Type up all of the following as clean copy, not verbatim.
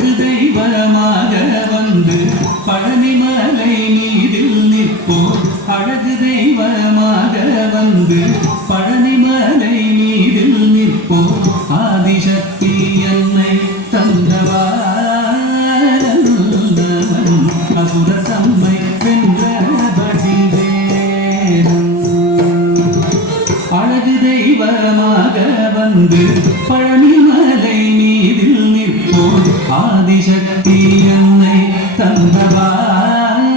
அழகு தெய்வமாக வந்து பழனிமலை மீதில் நிற்போம். அழகு தெய்வமாக வந்து பழனிமலை மீதில் நிற்போம். ஆதிசக்தி என்னை தந்தவான் அசுர தம்மை வென்றபடி வேணும். அழகு தெய்வமாக வந்து பழனிமலை மீதில் நிற்போம். ஆதிசக்தி என்னை தந்தவான்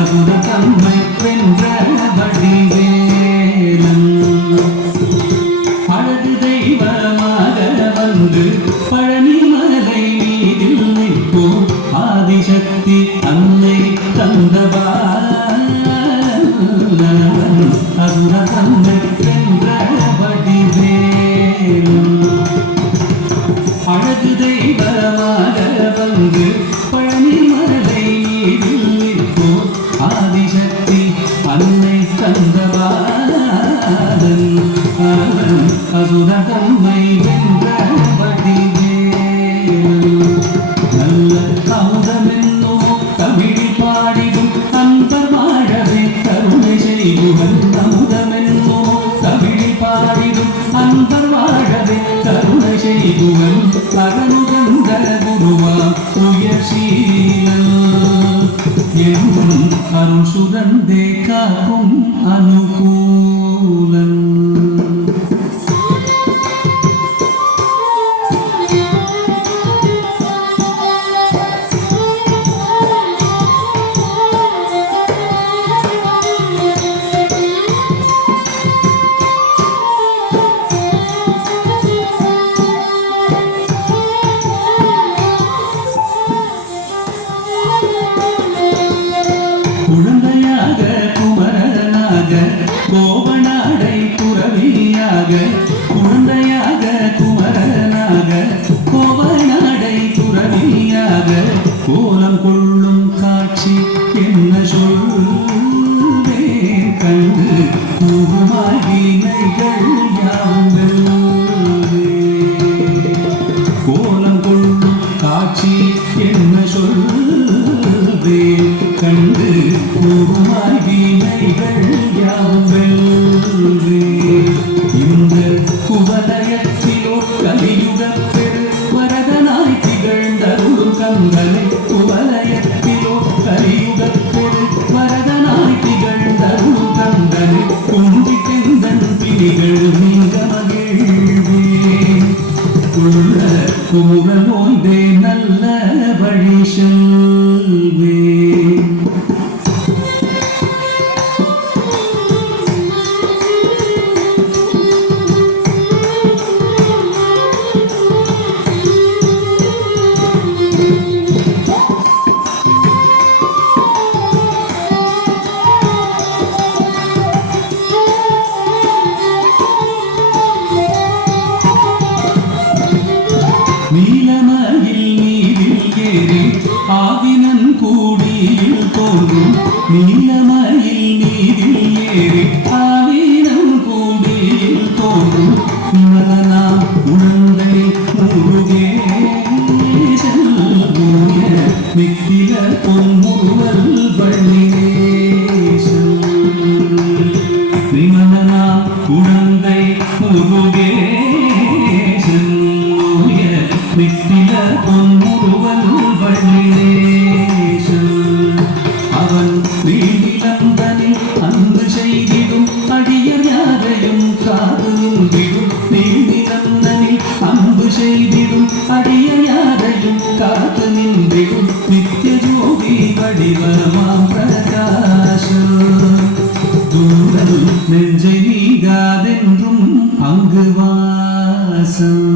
அசுர தம்மை வென்றபடி வேணும். அழகு தெய்வமாக வந்து பழனிமலை மீதில் நிற்போம். ஆதிசக்தி அன்னை தந்தவான் அசுர தம்மை வென்றபடி வேணும். அழகு தெய்வமாக வந்து பழனிமலை மீதில் நிற்போம். ஆதிசக்தி அன்னை தந்தவான் அசுர தம்மை வென்றபடி வேணும். நல்ல அமுதமென்னோ தமிழில் பாடிடும் அன்பர் வாழவே கருணை செய்குவன். அமுதமென்னோ தமிழில் பாடிடும் அன்பர் வாழவே கருணை செய்குவன். அகனுகந்த குருவாம் உயர்சீலன் என்றும் அருள் சுரந்தே காக்கும் அனுகூலன். குழந்தையாக குமரனாக கோவனாடை துறவியாக. குழந்தையாக குமரனாக கோவனாடை துறவியாக. கோலம் கொள்ளும் காட்சி என்ன சொல்வேன் கண்டு கூறுமாகினைகள் யாவும். கோலம் கொள்ளும் காட்சி என்ன சொல்வேன் கண்டு கூறுமாகினைகள் யாவும். இந்த குவலயத்திலோ கலியுகப் பெரு வரதனாய் திகழ்ந்தருளும் கந்தனை. குவலயத்திலோ கலியுகப் பெரு வரதனாய் திகழ்ந்தருளும் கந்தனை. குந்தி தெந்தன் பிணிகள் நீங்க மகிழ்வேன். உள்ள குமுற நோய்தே நல்ல வழி செல்வேன். நீலமயில் நீரில் ஏறி ஆதினன் கூடியில் தோன்றும். நீலமயில் நீரில் ஏறி ஆதினன் கூடியில் தோன்றும். மலனாம் உணர்ந்தை முருகேசன் நித்தில பொன்முருவல் வள்ளினேசன். விமலனா உணர்ந்தை முருகேசன் நித்தில பொன்முருவல் வள்ளினேசன். அவன் நீலந்தனில் அன்பு செய்திடும் அடியர் யாரையும் காது நின்றிடும். நீலந்தனில் அன்பு செய்திடும் அடியர் யாரையும் காது நின்றிடும். நித்திய ஜோதி வடிவமாம் பிரகாசம். தூரல் நெஞ்சை நீங்காதென்றும் அங்கு வாசம்.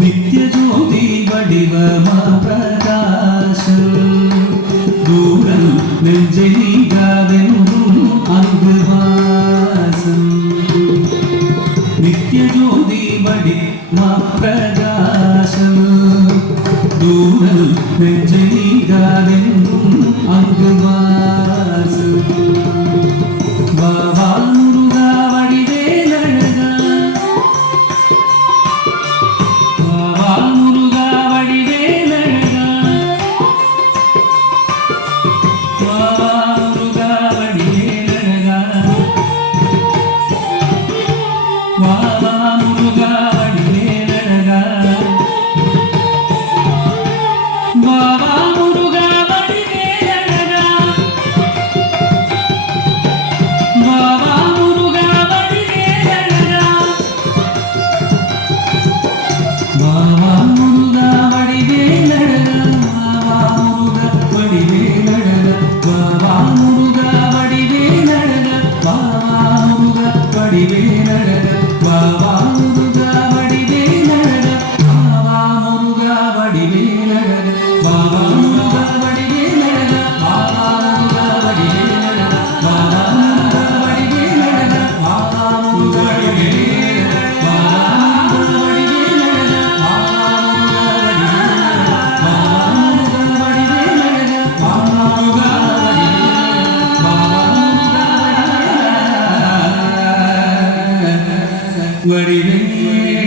நித்திய ஜோதி வடிவமா பிரகாசம். தூரல் நெஞ்சை நீங்காதென்றும் அங்கு வாசம். நித்திய ஜோதி வடிவமா பிரகாசம். தூரல் நெஞ்சை நீங்காதென்றும் அங்கு வாசம். வாவா முருகா வடிவேலழகா. வாவா வடிவேல்